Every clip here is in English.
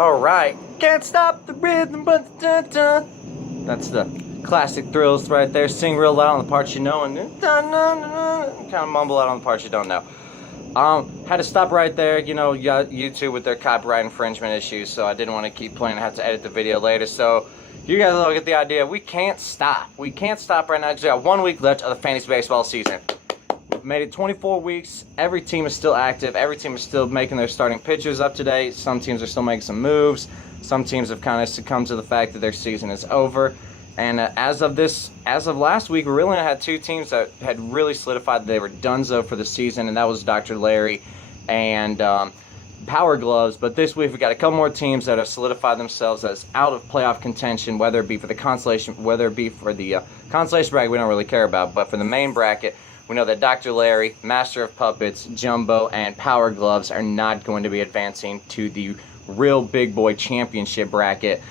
Alright, can't stop the rhythm but the dun-dun. That's the classic thrills right there. Sing real loud on the parts you know and kind of mumble out on the parts you don't know. Had to stop right there. You know, YouTube with their copyright infringement issues, so I didn't want to keep playing. I have to edit the video later. So you guys all get the idea. We can't stop. We can't stop right now because we got 1 week left of the fantasy baseball season. We've made it 24 weeks. Every team is still active. Every team is still making their starting pitchers up to date. Some teams are still making some moves. Some teams have kind of succumbed to the fact that their season is over. And as of last week, we really only had two teams that had really solidified that they were donezo for the season, and that was Dr. Larry and Power Gloves. But this week, we've got a couple more teams that have solidified themselves as out of playoff contention, whether it be for the consolation, consolation bracket, we don't really care about, but for the main bracket, we know that Dr. Larry, Master of Puppets, Jumbo, and Power Gloves are not going to be advancing to the real big boy championship bracket.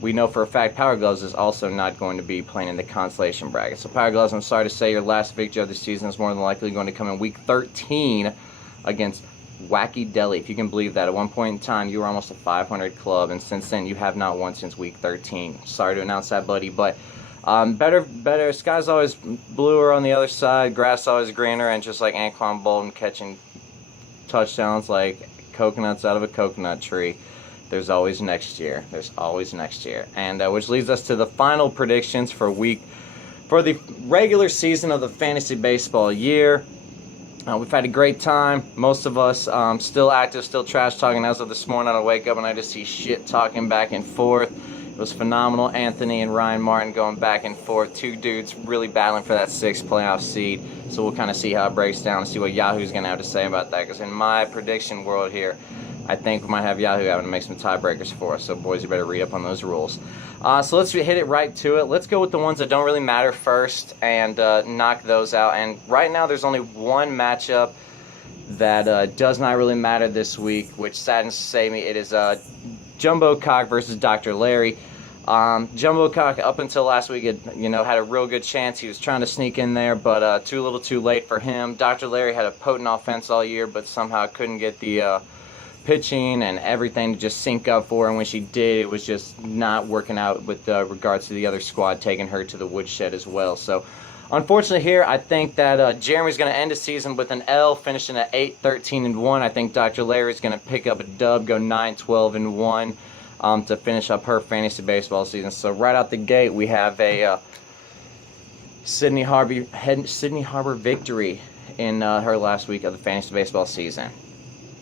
We know for a fact Power Gloves is also not going to be playing in the consolation bracket. So Power Gloves, I'm sorry to say, your last victory of the season is more than likely going to come in week 13 against Wacky Deli. If you can believe that, at one point in time, you were almost a 500 club, and since then, you have not won since week 13. Sorry to announce that, buddy, but better. Sky's always bluer on the other side. Grass always greener, and just like Anquan Bolden catching touchdowns like coconuts out of a coconut tree, there's always next year. There's always next year, and which leads us to the final predictions for the regular season of the fantasy baseball year. We've had a great time. Most of us still active, still trash talking. As of this morning, I wake up and I just see shit talking back and forth. It was phenomenal. Anthony and Ryan Martin going back and forth. Two dudes really battling for that 6th playoff seed. So we'll kind of see how it breaks down and see what Yahoo's going to have to say about that. Because in my prediction world here, I think we might have Yahoo having to make some tiebreakers for us. So boys, you better read up on those rules. So let's hit it right to it. Let's go with the ones that don't really matter first and knock those out. And right now there's only one matchup that does not really matter this week, which saddens to say me. It is Jumbo Cock versus Dr. Larry. Jumbo Cock, up until last week, had a real good chance. He was trying to sneak in there, but too little too late for him. Dr. Larry had a potent offense all year, but somehow couldn't get the pitching and everything to just sync up for her. And when she did, it was just not working out with regards to the other squad taking her to the woodshed as well. So unfortunately here, I think that Jeremy's going to end the season with an L, finishing at 8-13-1. I think Dr. Larry's going to pick up a dub, go 9-12-1 to finish up her fantasy baseball season. So right out the gate, we have a Sydney Harbor victory in her last week of the fantasy baseball season.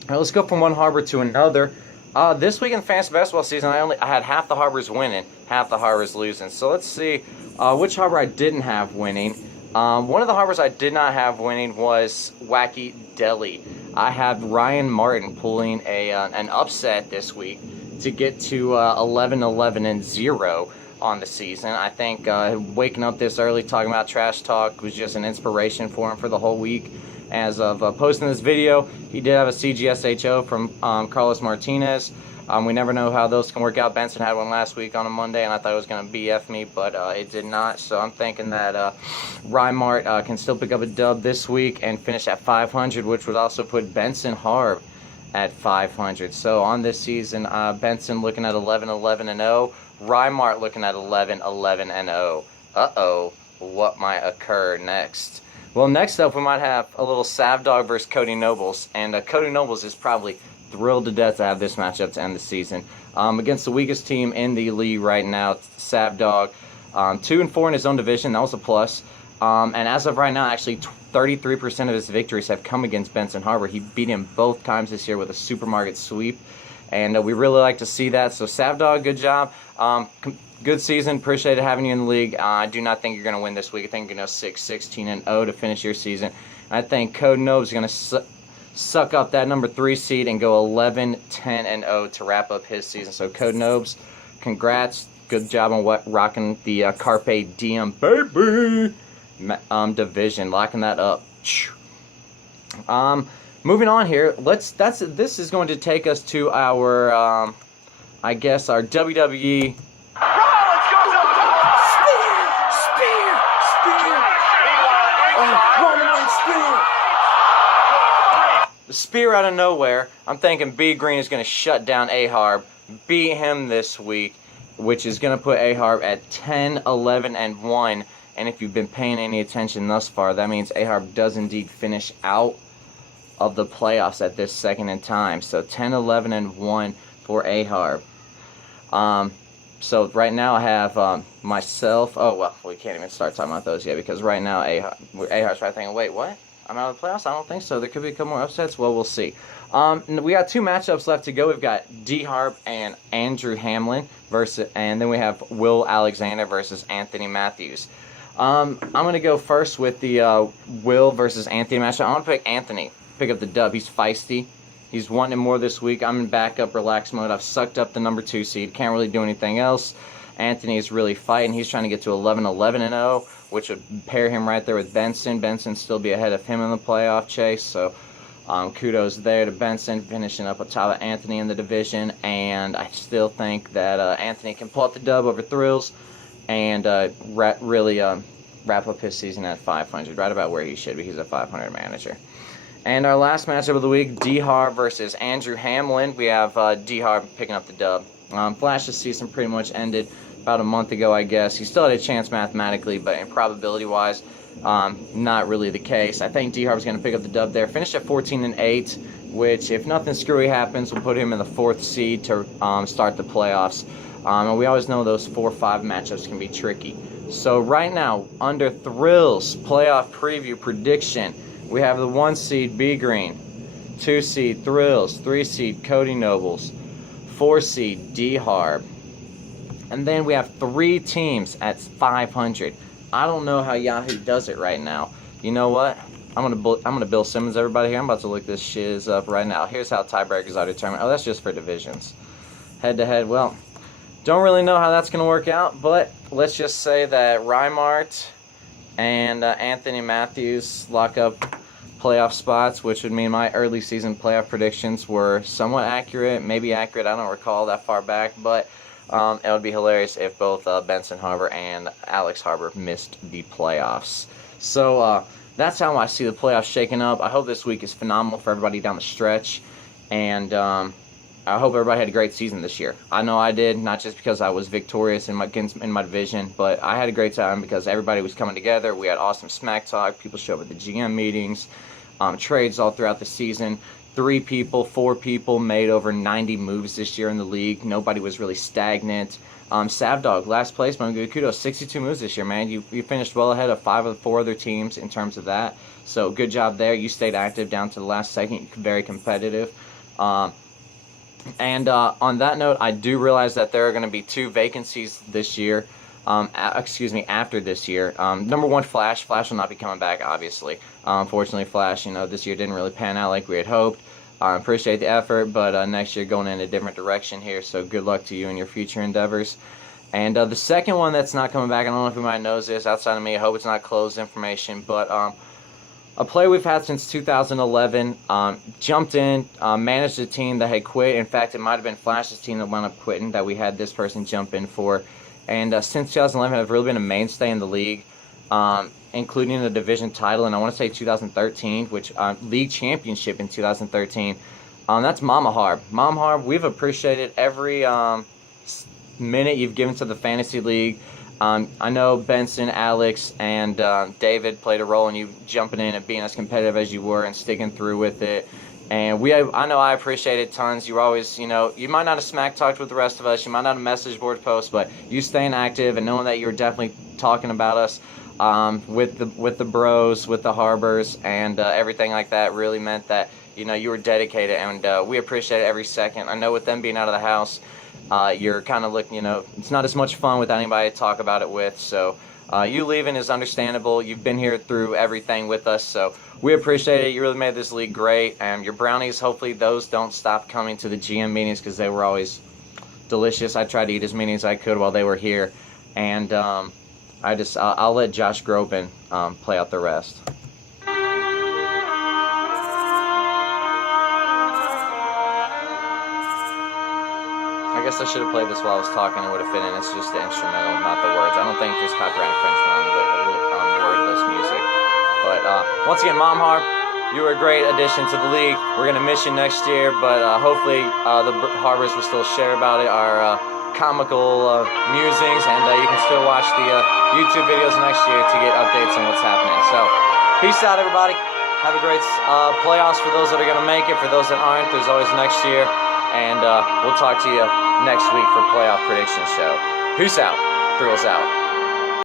All right, let's go from one Harbor to another. This week in the fantasy baseball season, I had half the Harbors winning, half the Harbors losing. So let's see which Harbor I didn't have winning. One of the Harbors I did not have winning was Wacky Deli. I had Ryan Martin pulling an upset this week to get to 11-11-0 on the season. I think waking up this early talking about trash talk was just an inspiration for him for the whole week. As of posting this video, he did have a CGSHO from Carlos Martinez. We never know how those can work out. Benson had one last week on a Monday, and I thought it was going to BF me, but it did not. So I'm thinking that Ryan Mart can still pick up a dub this week and finish at 500, which would also put Benson Harb at 500. So on this season, Benson looking at 11-11-0. Ryan Mart looking at 11-11-0. Uh-oh, what might occur next? Well, next up, we might have a little Sav Dog versus Cody Nobles. And Cody Nobles is probably thrilled to death to have this matchup to end the season. Against the weakest team in the league right now, Sav Dog. 2-4 in his own division. That was a plus. And as of right now, actually, 33% of his victories have come against Benson Harbor. He beat him both times this year with a supermarket sweep. And we really like to see that. So, Sav Dog, good job. Good season. Appreciate having you in the league. I do not think you're going to win this week. I think you're going to go 6-16-0 to finish your season. And I think Code Nobes is going to suck up that number 3 seed and go 11-10-0 to wrap up his season. So Code Nobes, congrats. Good job on rocking the Carpe Diem baby division, locking that up. Moving on here. This is going to take us to our I guess our WWE. spear out of nowhere. I'm thinking B Green is going to shut down A-Harb, beat him this week, which is going to put A-Harb at 10, 11, and 1. And if you've been paying any attention thus far, that means A-Harb does indeed finish out of the playoffs at this second in time. So 10, 11, and 1 for A-Harb. So right now I have myself. Oh, well, we can't even start talking about those yet because right now A-Harb's probably thinking, wait, what? I'm out of the playoffs? I don't think so. There could be a couple more upsets. Well, we'll see. We got 2 matchups left to go. We've got D-Harb and Andrew Hamlin and then we have Will Alexander versus Anthony Matthews. I'm going to go first with the Will versus Anthony matchup. I'm going to pick Anthony. Pick up the dub. He's feisty. He's wanting more this week. I'm in backup relax mode. I've sucked up the number 2 seed. Can't really do anything else. Anthony is really fighting. He's trying to get to 11, 11, and 0, which would pair him right there with Benson. Benson still be ahead of him in the playoff chase. So kudos there to Benson, finishing up on top of Anthony in the division. And I still think that Anthony can pull out the dub over Thrills and really wrap up his season at 500, right about where he should be. He's a 500 manager. And our last matchup of the week, D-Harb versus Andrew Hamlin. We have D-Harb picking up the dub. Flash's season pretty much ended about a month ago, I guess. He still had a chance mathematically, but in probability-wise, not really the case. I think D-Harb's going to pick up the dub there. Finished at 14 and 8, which, if nothing screwy happens, will put him in the 4th seed to start the playoffs. And we always know those 4-5 matchups can be tricky. So right now, under Thrills playoff preview prediction, we have the 1 seed B Green, 2 seed Thrills, 3 seed Cody Nobles, 4 seed D-Harb, and then we have 3 teams at 500. I don't know how Yahoo does it right now. You know what? I'm gonna Bill Simmons everybody here. I'm about to look this shiz up right now. Here's how tiebreakers are determined. Oh, that's just for divisions. Head to head. Well, don't really know how that's gonna work out, but let's just say that Rymart and Anthony Matthews lock up playoff spots, which would mean my early season playoff predictions were somewhat accurate, maybe accurate. I don't recall that far back, but it would be hilarious if both Benson Harbor and Alex Harbor missed the playoffs. So that's how I see the playoffs shaking up. I hope this week is phenomenal for everybody down the stretch, and I hope everybody had a great season this year. I know I did, not just because I was victorious in my division, but I had a great time because everybody was coming together. We had awesome smack talk. People showed up at the GM meetings. Trades all throughout the season. 3 people, 4 people made over 90 moves this year in the league. Nobody was really stagnant. Savdog, last place, man. Kudos, 62 moves this year, man. You finished well ahead of 5 of the 4 other teams in terms of that. So good job there. You stayed active down to the last second. Very competitive. And on that note, I do realize that there are going to be 2 vacancies this year. After this year. Number 1, Flash. Flash will not be coming back, obviously. Unfortunately, Flash, this year didn't really pan out like we had hoped. I appreciate the effort, but next year going in a different direction here, so good luck to you in your future endeavors. And the second one that's not coming back, I don't know if anybody knows this outside of me. I hope it's not closed information, but a player we've had since 2011 jumped in, managed a team that had quit. In fact, it might have been Flash's team that wound up quitting that we had this person jump in for. And since 2011, have really been a mainstay in the league, including the division title, and I want to say 2013, which league championship in 2013. That's Mama Harb. Mama Harb, we've appreciated every minute you've given to the fantasy league. I know Benson, Alex, and David played a role in you jumping in and being as competitive as you were and sticking through with it. And I know I appreciate it tons. You were always, you might not have smack talked with the rest of us. You might not have message board posts, but you staying active and knowing that you were definitely talking about us with the bros, with the Harbors, and everything like that really meant that, you were dedicated, and we appreciate it every second. I know with them being out of the house, you're kind of looking, it's not as much fun without anybody to talk about it with. So you leaving is understandable. You've been here through everything with us, so we appreciate it. You really made this league great. And your brownies, hopefully those don't stop coming to the GM meetings because they were always delicious. I tried to eat as many as I could while they were here. And I'll let Josh Groban play out the rest. I guess I should have played this while I was talking. It would have fit in. It's just the instrumental, not the words. I don't think there's copyright infringement on wordless music. But once again, Mom Harp, You were a great addition to the league. We're going to miss you next year, but hopefully the Harbors will still share about it, our comical musings, and you can still watch the YouTube videos next year to get updates on what's happening. So, peace out, everybody. Have a great playoffs for those that are going to make it. For those that aren't, there's always next year. And we'll talk to you next week for playoff prediction show. Peace out. Thrills out.